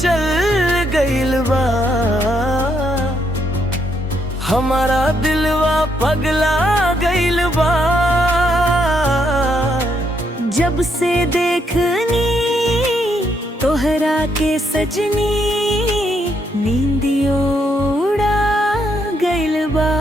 चल गइल बा। हमारा दिलवा पगला गइल बा। जब से देखनी तोहरा के सजनी, नींदियों उड़ा गइल बा।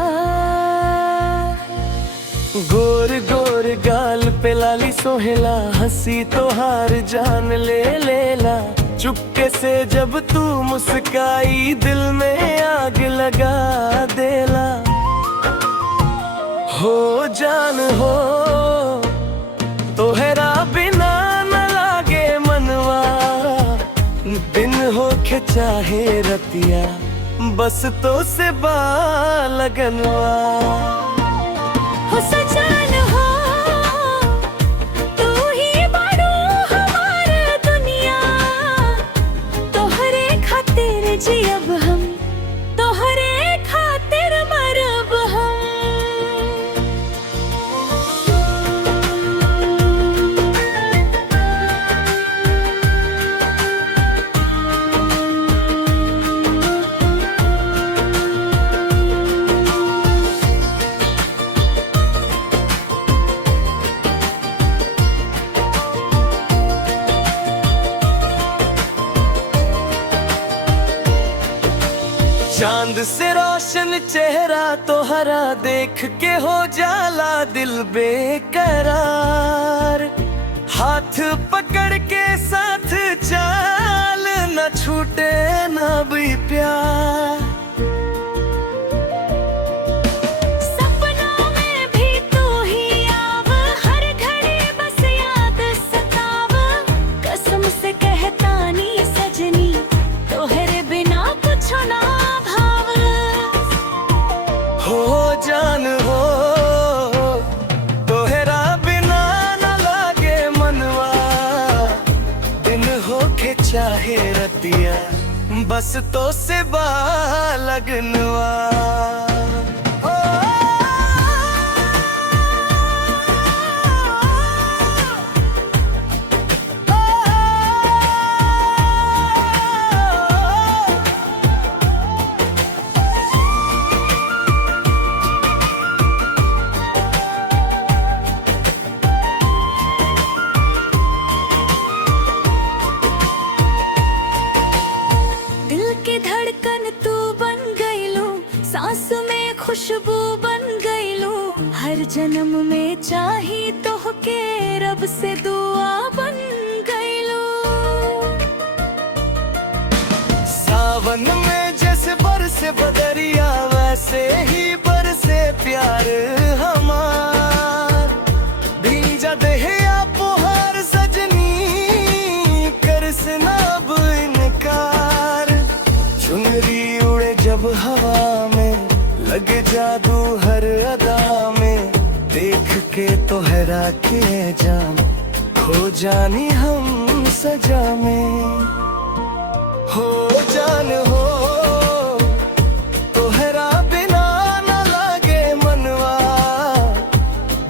गोर गोर गाल पे लाली सोहेला, हंसी तोहार जान ले लेला। चुपके से जब तू मुस्काई, दिल में आग लगा देला। हो जान हो तोहरा बिना न लागे मनवा, दिन हो के चाहे रतिया, बस तो से लगनवा। हो सजन हो तू ही बाड़ू हमार दुनिया, तोहरे खातिर जियब हम, तोहरे खातिर मरब हम। चांद से रोशन चेहरा तोहरा देख के हो जाला दिल बेकरार। हाथ पकड़ के साथ चाल, न छूटे न भी प्यार। सपनों में भी तू ही आव, हर घड़ी बस याद सताव। कसम से कहता नी सजनी, तोहरे बिना कुछ ना भाव। हो जान हो तोहरा बिना न लागे मनवा, दिन हो के चाहे रतिया, बस तो से लगनवा। धड़कन तू बन गईलू, सांस में खुशबू बन गईलू। हर जन्म में चाही तोहके, रब से दुआ बन गईलू। सावन में जैसे बरसे बदरिया, वैसे ही बरसे प्यार हमार। भींजा देहिया पुहार सजनी, कर से ना अब इनकार। चुनरी उड़े जब हवा में, लगे जादू हर अदा में। देख के तोहरा के जान, खो जानी हम सजा में। हो जान हो तोहरा बिना न लागे मनवा,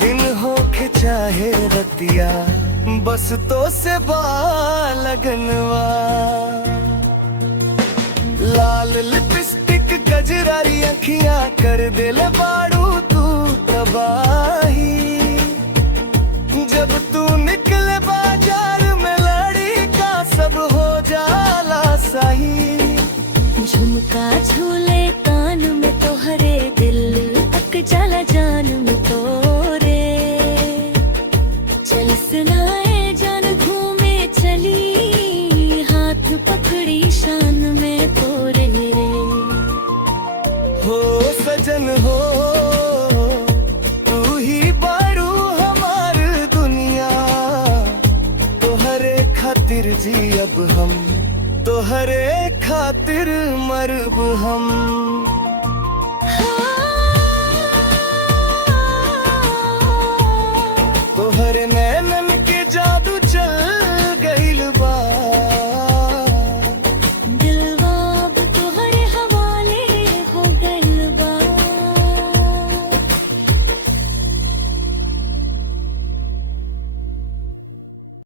दिन हो के चाहे रतिया, बस तो से लगनवा। लाल लिपस्टिक गजरारी अखियां, कर दिल बाड़ू तू तबाही। जब तू निकले बाजार में, लड़ी का सब हो जाला सही। झुमका झूले कान में तोहरे, दिल तक जाला जान में तोरे। चल सुनाए जान घूमे चली, हाथ पकड़ी शान में तोरे। हो सजन हो तू ही बारू हमार दुनिया, तोहरे खातिर जी अब हम, तोहरे खातिर मरब हम।